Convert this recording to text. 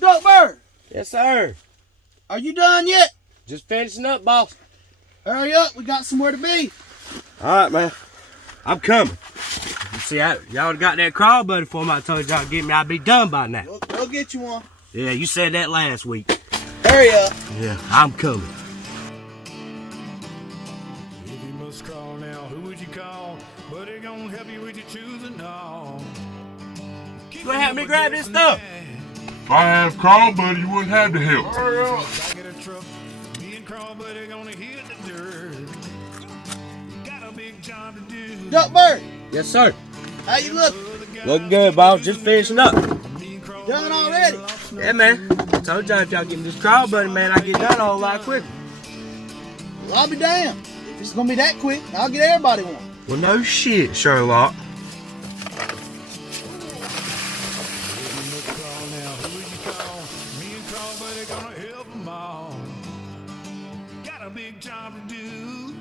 Duct Bird, Yes, sir. are you done yet? Just finishing up, boss. Hurry up, we got somewhere to be. All right, man. I'm coming. You see, y'all got that CrawlBuddy for me. I told y'all to get me. I'd be done by now. We'll get you one. Yeah, you said that last week. Hurry up. Yeah, I'm coming. If you must crawl now, who would you call? Buddy gonna help you with your choosing all. You gonna help me grab this stuff? If I had CrawlBuddy, you wouldn't have the help. Hurry up. I get a truck. Me and CrawlBuddy gonna hit the dirt. Got a big job to do. Duct Bird, Yes, sir. how you look? Looking good, boss. Just finishing up. Done already? Yeah, man. I told y'all if y'all give me this CrawlBuddy, man, I get done a whole lot quicker. Well, I'll be damned. If it's gonna be that quick, I'll get everybody one. Well, no shit, Sherlock. Crawl now, who would you call? Me and CrawlBuddy gonna help them all. Got a big job to do.